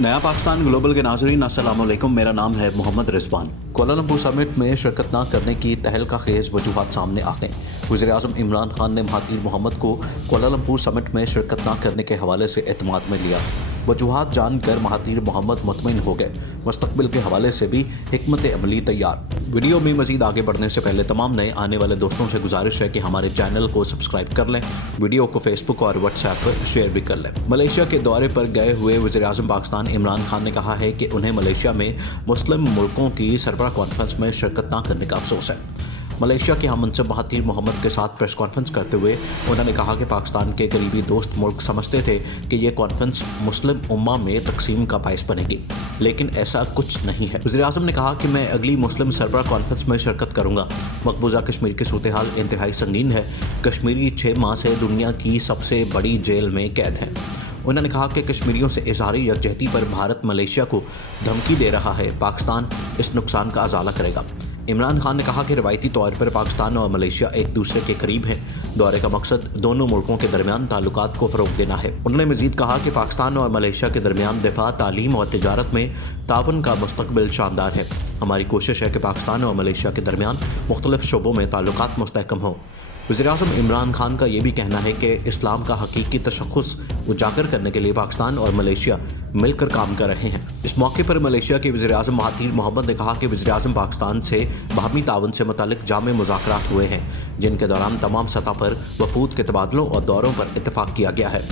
नया पाकिस्तान ग्लोबल के नाज़रीन अस्सलाम वालेकुम। मेरा नाम है मोहम्मद रिजवान। कोलालमपुर समिट में शिरकत न करने की तहलका खेज वजूहात सामने आ गए। वज़ीर-ए-आज़म इमरान खान ने महातीर मोहम्मद को कोलालमपुर समिट में शिरकत न करने के हवाले से एतमाद में लिया। वजूहात जानकर महातीर मोहम्मद मुतमईन हो गए। मुस्तकबिल के हवाले से भी हिकमत अमली तैयार। वीडियो में मजीद आगे बढ़ने से पहले तमाम नए आने वाले दोस्तों से गुजारिश है कि हमारे चैनल को सब्सक्राइब कर लें, वीडियो को फेसबुक और व्हाट्सएप पर शेयर भी कर लें। मलेशिया के दौरे पर गए हुए वज़ीर-ए-आज़म पाकिस्तान इमरान खान ने कहा है कि उन्हें मलेशिया में मुस्लिम मुल्कों की सरबराह कॉन्फ्रेंस में शिरकत न करने का अफसोस है। मलेशिया के हम मनसब महातीर मोहम्मद के साथ प्रेस कॉन्फ्रेंस करते हुए उन्होंने कहा कि पाकिस्तान के करीबी दोस्त मुल्क समझते थे कि ये कॉन्फ्रेंस मुस्लिम उम्मा में तकसीम का बाइस बनेगी, लेकिन ऐसा कुछ नहीं है। वज़ीर-ए-आज़म ने कहा कि मैं अगली मुस्लिम सरबराह कॉन्फ्रेंस में शिरकत करूंगा। मकबूजा कश्मीर की सूरत हाल इंतहाई संगीन है। कश्मीरी 6 माह से दुनिया की सबसे बड़ी जेल में कैद है। उन्होंने कहा कि कश्मीरियों से इज़हारी यकजहती पर भारत मलेशिया को धमकी दे रहा है। पाकिस्तान इस नुकसान का अजाला करेगा। इमरान खान ने कहा कि रवायती तौर पर पाकिस्तान और मलेशिया एक दूसरे के करीब हैं। दौरे का मकसद दोनों मुल्कों के दरमियान ताल्लुकात को फ़रोग़ देना है। उन्होंने मज़ीद कहा कि पाकिस्तान और मलेशिया के दरमियान दिफा, तालीम और तिजारत में ताउन का मुस्तक़बिल शानदार है। हमारी कोशिश है कि पाकिस्तान और मलेशिया के दरमियान मुख्तलिफ शोबों में ताल्लुकात मुस्तहकम हों। वज़ीर-ए-आज़म इमरान खान का ये भी कहना है कि इस्लाम का हकीकी तशख़्ख़ुस उजागर करने के लिए पाकिस्तान और मलेशिया मिलकर काम कर रहे हैं। इस मौके पर मलेशिया के वज़ीर-ए-आज़म महातीर मोहम्मद ने कहा कि वज़ीर-ए-आज़म पाकिस्तान से बाहमी ताउन से मुताल्लिक़ जामे मुज़ाकरात हुए हैं, जिनके दौरान तमाम सतह पर वफूद के तबादलों और दौरों पर इत्तफ़ाक़ किया गया है।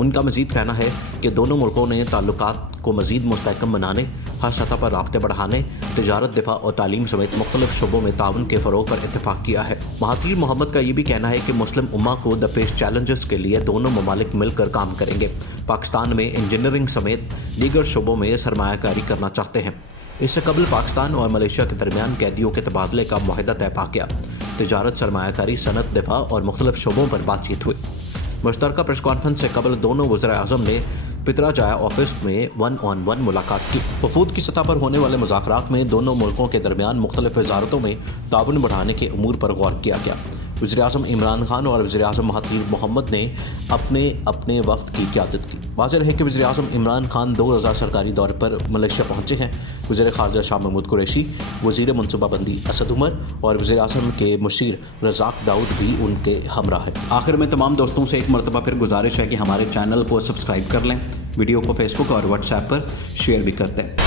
उनका मज़ीद कहना है कि दोनों मुल्कों ने ताल्लुकात को मज़ीद मुस्तहकम बनाने, हर सतह पर राब्ते बढ़ाने, तिजारत, दिफा और तालीम समेत मुख्तलिफ शोबों में ताउन के फ़रोग़ पर इत्तफ़ाक़ किया है। महातीर मोहम्मद का ये भी कहना है कि मुस्लिम उम्मा को दरपेश चैलेंजेस के लिए दोनों ममालिक मिलकर काम करेंगे। पाकिस्तान में इंजीनियरिंग समेत दीगर शोबों में सरमायाकारी करना चाहते हैं। इससे कबल पाकिस्तान और मलेशिया के दरमियान कैदियों के तबादले का मुआहदा तय पा गया। तिजारत, सरमायाकारी, सनत, दिफा और मुख्तलिफ शोबों पर बातचीत हुई। मुश्तरका प्रेस कॉन्फ्रेंस से कबल दोनों वज़ीर-ए-आज़म ने पितरा जाया ऑफिस में 1-on-1 मुलाकात की। वफूद की सतह पर होने वाले मुज़ाकरात में दोनों मुल्कों के दरमियान मुख्तलिफ वज़ारतों में ताउन बढ़ाने के उमूर पर गौर किया गया। वज़ीर-ए-आज़म इमरान खान और वज़ीर-ए-आज़म महातीर मोहम्मद ने अपने वफ़द की क़यादत की। वाज़ेह है कि वज़ीर-ए-आज़म इमरान खान 2 रोज़ा सरकारी दौरे पर मलेशिया पहुँचे हैं। वज़ीर ख़ारजा शाह महमूद कुरैशी, वज़ीर मनसूबाबंदी असद उमर और वज़ीर-ए-आज़म के मुशीर रज़ाक दाऊद भी उनके हमरा है। आखिर में तमाम दोस्तों से एक मरतबा फिर गुजारिश है कि हमारे चैनल को सब्सक्राइब कर लें, वीडियो को फेसबुक और व्हाट्सएप पर शेयर भी करते हैं।